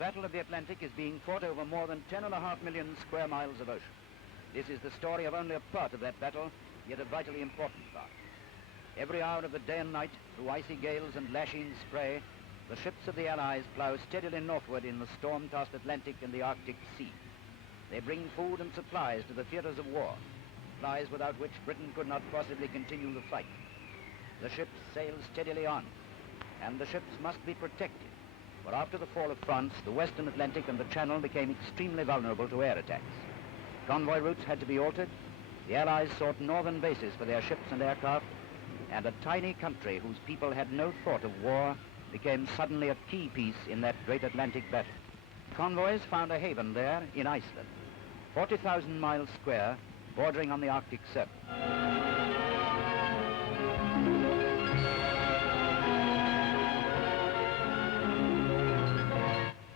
Battle of the Atlantic is being fought over more than 10.5 million square miles of ocean. This is the story of only a part of that battle, yet a vitally important part. Every hour of the day and night, through icy gales and lashing spray, the ships of the Allies plow steadily northward in the storm-tossed Atlantic and the Arctic Sea. They bring food and supplies to the theaters of war, supplies without which Britain could not possibly continue the fight. The ships sail steadily on, and the ships must be protected. For after the fall of France, the Western Atlantic and the Channel became extremely vulnerable to air attacks. Convoy routes had to be altered. The Allies sought northern bases for their ships and aircraft, and a tiny country whose people had no thought of war became suddenly a key piece in that great Atlantic battle. Convoys found a haven there in Iceland, 40,000 miles square, bordering on the Arctic Circle.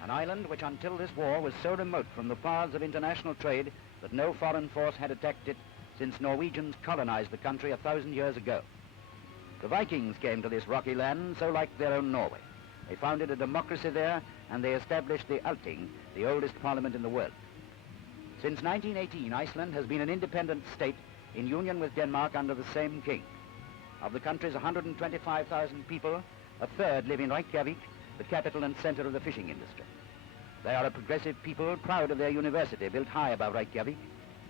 An island which until this war was so remote from the paths of international trade that no foreign force had attacked it since Norwegians colonized the country 1,000 years ago. The Vikings came to this rocky land so like their own Norway. They founded a democracy there, and they established the Althing, the oldest parliament in the world. Since 1918, Iceland has been an independent state in union with Denmark under the same king. Of the country's 125,000 people, a third live in Reykjavik, the capital and center of the fishing industry. They are a progressive people, proud of their university, built high above Reykjavik,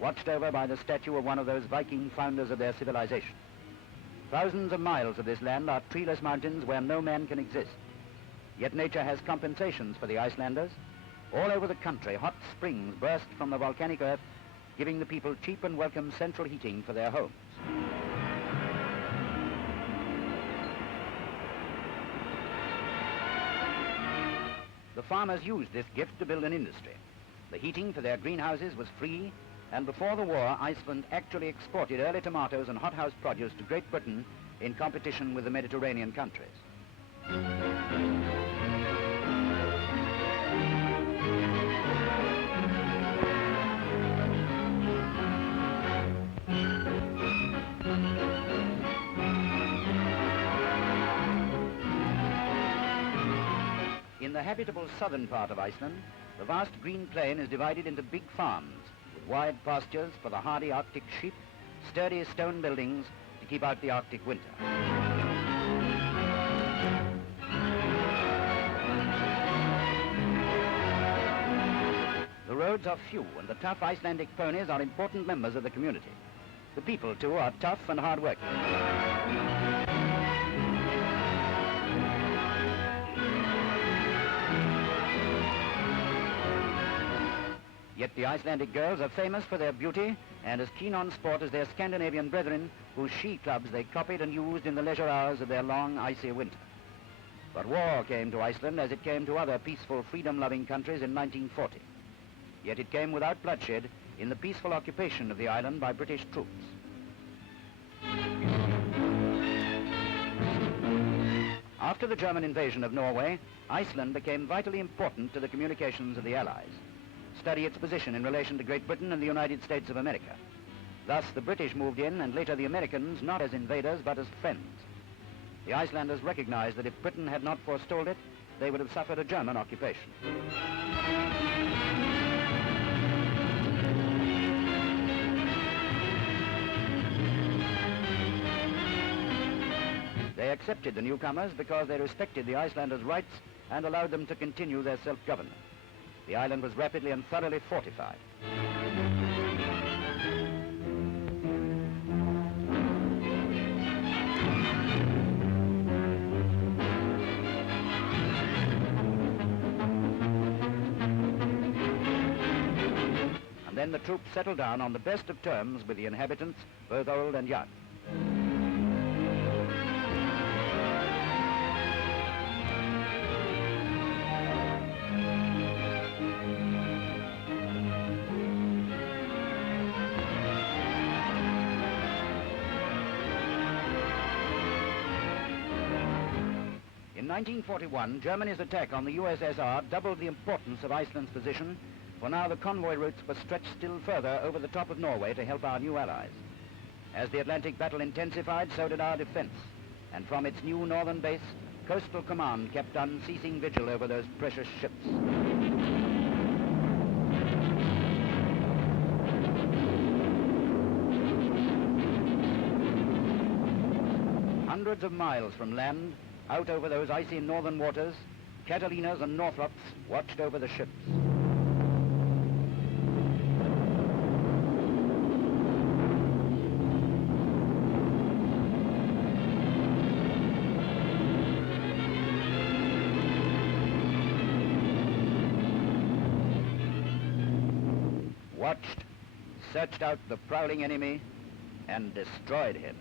watched over by the statue of one of those Viking founders of their civilization. Thousands of miles of this land are treeless mountains where no man can exist. Yet nature has compensations for the Icelanders. All over the country, hot springs burst from the volcanic earth, giving the people cheap and welcome central heating for their homes. The farmers used this gift to build an industry. The heating for their greenhouses was free, and before the war, Iceland actually exported early tomatoes and hothouse produce to Great Britain in competition with the Mediterranean countries. In the habitable southern part of Iceland, the vast green plain is divided into big farms with wide pastures for the hardy Arctic sheep, sturdy stone buildings to keep out the Arctic winter. The roads are few, and the tough Icelandic ponies are important members of the community. The people, too, are tough and hard-working. Yet the Icelandic girls are famous for their beauty and as keen on sport as their Scandinavian brethren, whose ski clubs they copied and used in the leisure hours of their long, icy winter. But war came to Iceland as it came to other peaceful, freedom-loving countries in 1940. Yet it came without bloodshed in the peaceful occupation of the island by British troops. After the German invasion of Norway, Iceland became vitally important to the communications of the Allies. Study its position in relation to Great Britain and the United States of America. Thus, the British moved in, and later the Americans, not as invaders, but as friends. The Icelanders recognized that if Britain had not forestalled it, they would have suffered a German occupation. They accepted the newcomers because they respected the Icelanders' rights and allowed them to continue their self-government. The island was rapidly and thoroughly fortified. And then the troops settled down on the best of terms with the inhabitants, both old and young. In 1941, Germany's attack on the USSR doubled the importance of Iceland's position, for now the convoy routes were stretched still further over the top of Norway to help our new allies. As the Atlantic battle intensified, so did our defense, and from its new northern base, Coastal Command kept unceasing vigil over those precious ships. hundreds of miles from land, out over those icy northern waters, Catalinas and Northrops watched over the ships. Watched, searched out the prowling enemy, and destroyed him.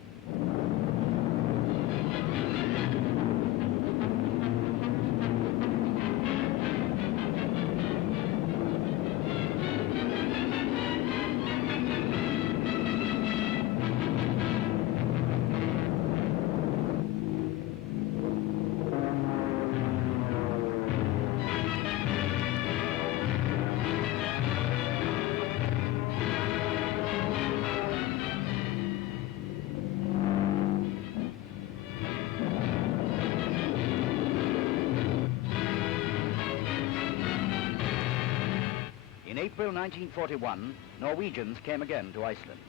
In April 1941, Norwegians came again to Iceland.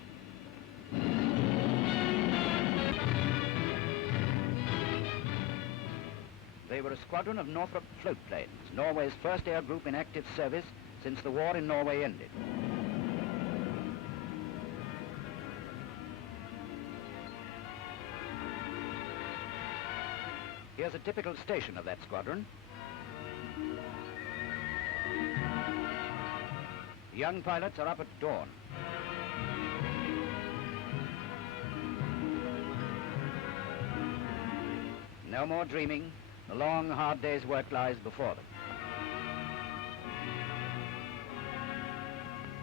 They were a squadron of Northrop float planes, Norway's first air group in active service since the war in Norway ended. Here's a typical station of that squadron. The young pilots are up at dawn. No more dreaming. The long, hard day's work lies before them.